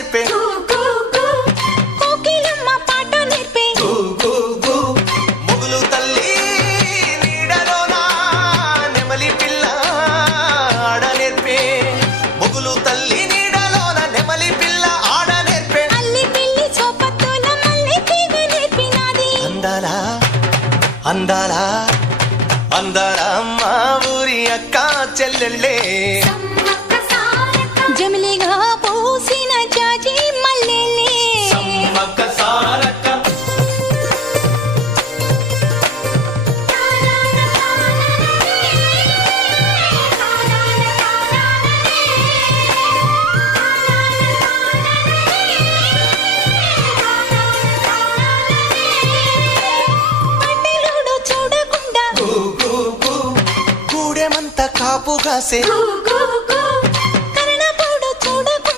నేర్పే కోకిలమ్మ పాట నేర్పే మొగులు తల్లి నీడలోన నెమలి పిల్ల ఆడ నేర్పే మొగులు తల్లి నీడలోన నెమలి పిల్ల ఆడ నేర్పే అల్లి పిల్లి చోపత్తుల మల్లి తీగ నేర్పినాది అందాలా అందాలా అందాలా మా ఊరి అక్క చెల్లెళ్ళే జమిలిగా పూసిన జాజి మల్లెలే సమ్మక్క సారక్క పట్టెలుడు చూడకుండా గూడెమంత కాపు కాసే